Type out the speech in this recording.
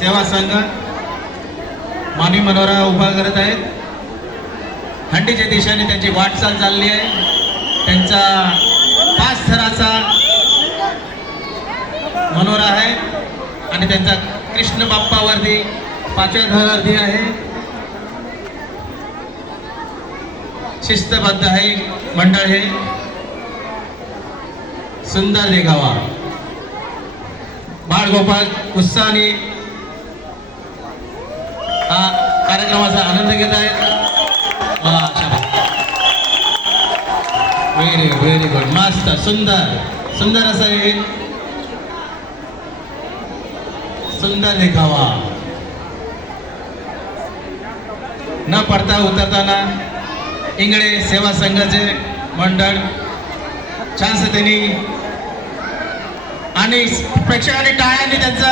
सेवा संघ मानवी मनोरा उभा करत आहेत. हंडीच्या दिशेने त्यांची वाटचाल चालली आहे. त्यांचा 5 थराचा मनोरा आहे आणि त्यांचा कृष्ण बाप्पावरती 5व्या थरावरती आहे. शिस्तबद्ध आहे मंडळ हे. सुंदर देखावा. बाळगोपाळ उत्साहाने हा कार्यक्रमाचा आनंद घेत आहेत. Very good. मस्त सुंदर सुंदर असं हे सुंदर देखावा. न पडता उतरताना इंगळे सेवा संघाचे मंडळ छानस त्यांनी आणि प्रेक्षकांनी टाळ्यांनी त्यांचा